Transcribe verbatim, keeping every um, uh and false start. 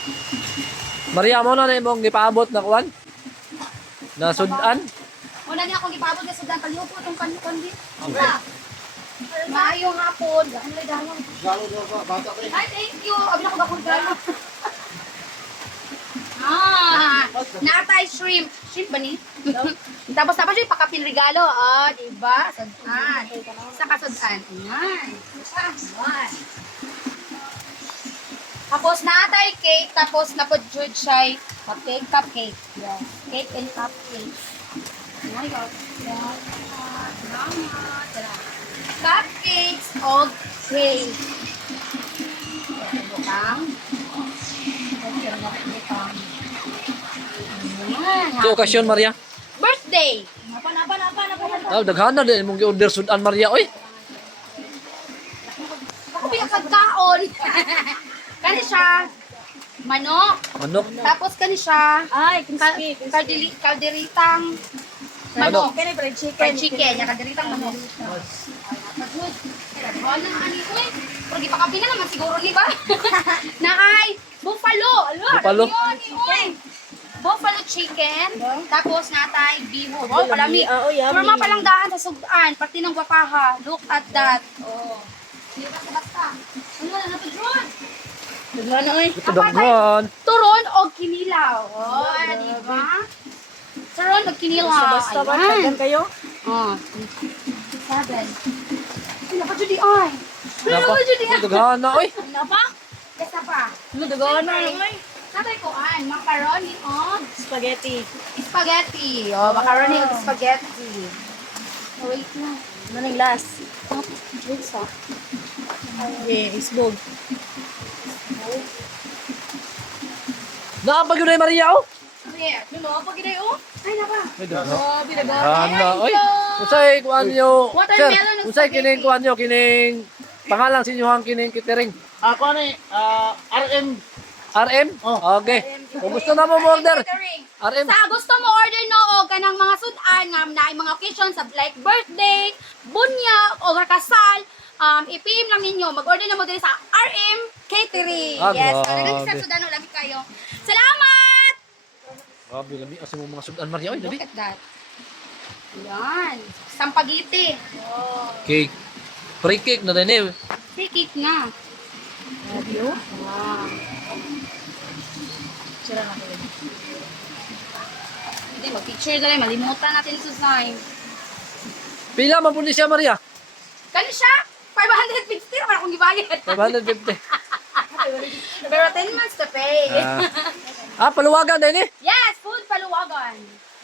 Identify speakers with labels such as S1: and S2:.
S1: Maria mo na na imong gipaabot na kuan. Na sudan.
S2: Una niya akong ipabot na sudan. Kaliho po itong kanikon din. Okay. Maayong hapon. Ano lang dahil? Ay, thank you. Abi na ko bakong gano'n. Ah, natay shrimp. Shrimp ba ni? Tapos tapos yung pakapil regalo. Oh, diba? Sudan. Isa ka sudan. Ayan. Ayan. Tapos natay cake. Tapos napod-jud siya cupcake. Cupcake. Yes. Cake and cupcake. Ayan. Ayan. Salamat. Cupcakes of cake. Bukang.
S1: Sa okasyon Maria.
S2: Birthday. Napa, napa, napa, napa, napa.
S1: Ah, daghan na din imong gi-order sudan Maria oy.
S2: Ako pinakagkaon. Kani siya. Manok.
S1: Manok.
S2: Tapos kani siya.
S3: Ay,
S2: Ka
S3: crispy.
S2: kaldili kalderitang
S1: Manok.
S2: manok.
S3: Chicken, fried chicken.
S2: Fried chicken. Yung kalderitang manok. Good. Wala na ani ko eh. Pero di pa kapi na naman siguro ni ba? Nakay. Buffalo. Alo.
S1: Buffalo.
S2: Yun, yun. Buffalo chicken. Tapos natay biho. Wow, palami.
S3: Oo, yummy.
S2: Purma palang daan sa sudan. Pati ng wapaha. Look at that. Oh. Hindi basta-basta. Ano na nato drone?
S3: Daghan na, oy.
S1: Ito daghan.
S2: Turon o kinilaw. Oh, di ba? Turon o kinilaw.
S3: Basta-basta ba?
S2: Ayan.
S3: Daghan kayo?
S2: Oh. Seven. Ay, napa Judy ay.
S1: Napa.
S2: Napa Judy ay.
S1: Daghan na oy.
S2: Napa? Kesa pa.
S3: Ano, daghan na, oy.
S2: Natay ko an, macaroni o
S3: Spaghetti.
S2: spaghetti. Oh, macaroni o spaghetti. Oh, wait na.
S3: Ano nang last?
S2: Drinks ah.
S3: Okay, isbog.
S1: Naapag yun ay Maria oh.
S2: Here.
S3: Ano, pag inay, oh?
S2: Ay, napa.
S1: Ay daghan.
S3: Grabe, daghan.
S1: Daghan na oy. Unsay kuan nyo? Sir,
S2: Watermelon and
S1: unsay
S2: spaghetti.
S1: kining kuan nyo kining pangalan sa inyo ang kining catering?
S4: Ako ni ah, R M.
S1: R M?
S4: Oh.
S1: Okay. Kung gusto na mo order,
S2: Catering.
S1: R M.
S2: Sa gusto mo order no o kanang mga sudan nga na mga occasions sa like birthday, bunyag o kasal, um i-P M lang ninyo. Mag-order na mo diri sa R M Catering.
S1: Ah,
S2: yes,
S1: grabe.
S2: talagang sa sudan o lami kayo. Salamat.
S1: Grabe lami asin mo mga sudan Maria oy, dali.
S2: Look at that. Yan. Sampagiti.
S1: Cake. Free cake na din eh.
S2: Si cake na.
S3: Love you.
S2: Wow.
S3: Sira na kayo.
S2: Hindi, mag-picture na lang. Malimutan natin sa sign.
S1: Pila man po ni siya Maria?
S2: Kano siya? five hundred fifty naman akong gibayad.
S1: five hundred fifty.
S2: Pero ten months to pay.
S1: Ah, ah paluwagan din eh.
S2: Yes, food paluwagan.